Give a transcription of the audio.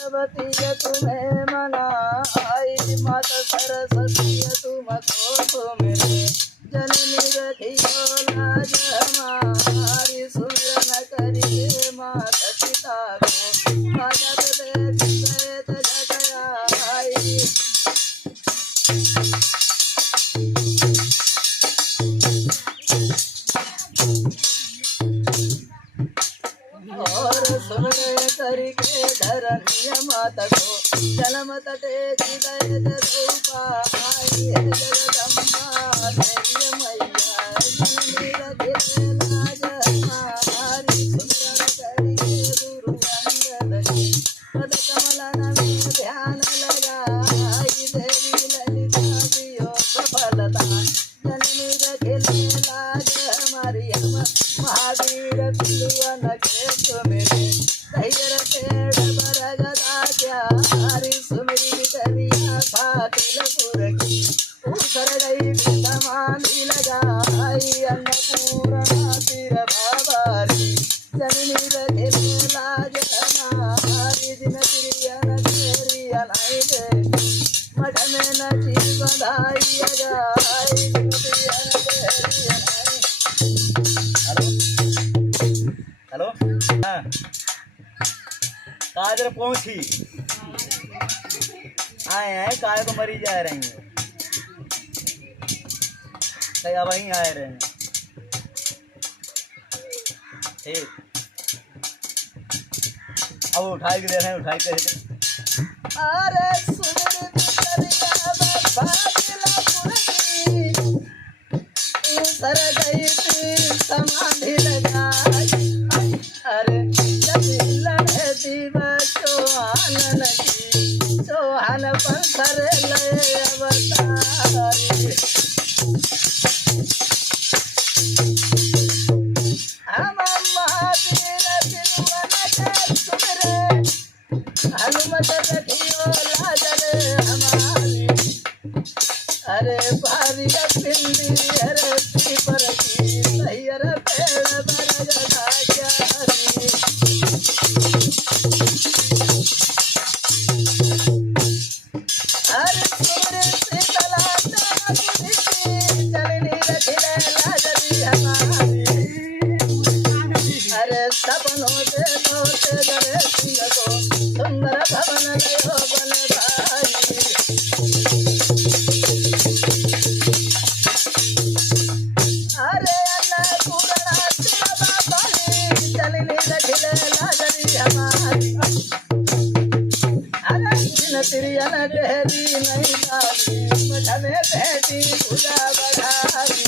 सरस्वती तुम्हें मनाई, माता सरस्वती तुमको सुमिरे, जननी रखियो लाज हमारी, सुमिरन करिए माता पिता को, भगत देख सहित जग आई। और सुमरे करके धरनिय माता को, जन्म तटे हृदय रूपाई, जगदम्बा देवी मैया, जननी रखे लाज हमारी, सुमरन करिए गुरु अंगद की, पद कमलन में ध्यान लगाई, देवी ललिता दियो सफलता, जननी रखे लाज हमारी, हम महावीर पिलुअन के सुमिरे, धैर्य पेड़ बरगदा चारी, सुमिरी करिया फातिलपुर की, ऊसर गई समाधि लगाई, अन्नपूर्णा तीर भवानी, जननी रखे लाज हमारी, दिन तिरियन तेरी अलाई देवी, मठ में नची बधाई अगाई, दिन तिरियन तेरी अलाई। हेलो हाँ काजर पहुंची आए हैं काय को मरी जा रही है क्या वहीं आए रहे हैं ठीक अब उठाई के दे रहे हैं उठाई के अरे सुमिर करिया फातिलपुर की, ऊसर गई थी समाधि लगाई, अरे जमीलन दिव चौहान की, चौहान पंथर ले अवतारी, हम महावीर तिरुवन के सुमिरे, हनुमत रखियो लाज रे हमारी, अरे भारिया पिंडी अरे पीपर की, सैयर पेड़ बरगदा चारी, अरे सुमिर शीतला चांदी की, जननी रखिले लाज रे हमारी, अरे सपनों से सोते जरे सिंह को, सुंदर भवन गयो बन भाई, अरे अन्नपूर्णा तेरा बाली, जननी रखिले लाज रे हमारी, अरे दिन तिरियन डेहरी नहीं लागी, मठ में बैठी पूजा बढ़ावी,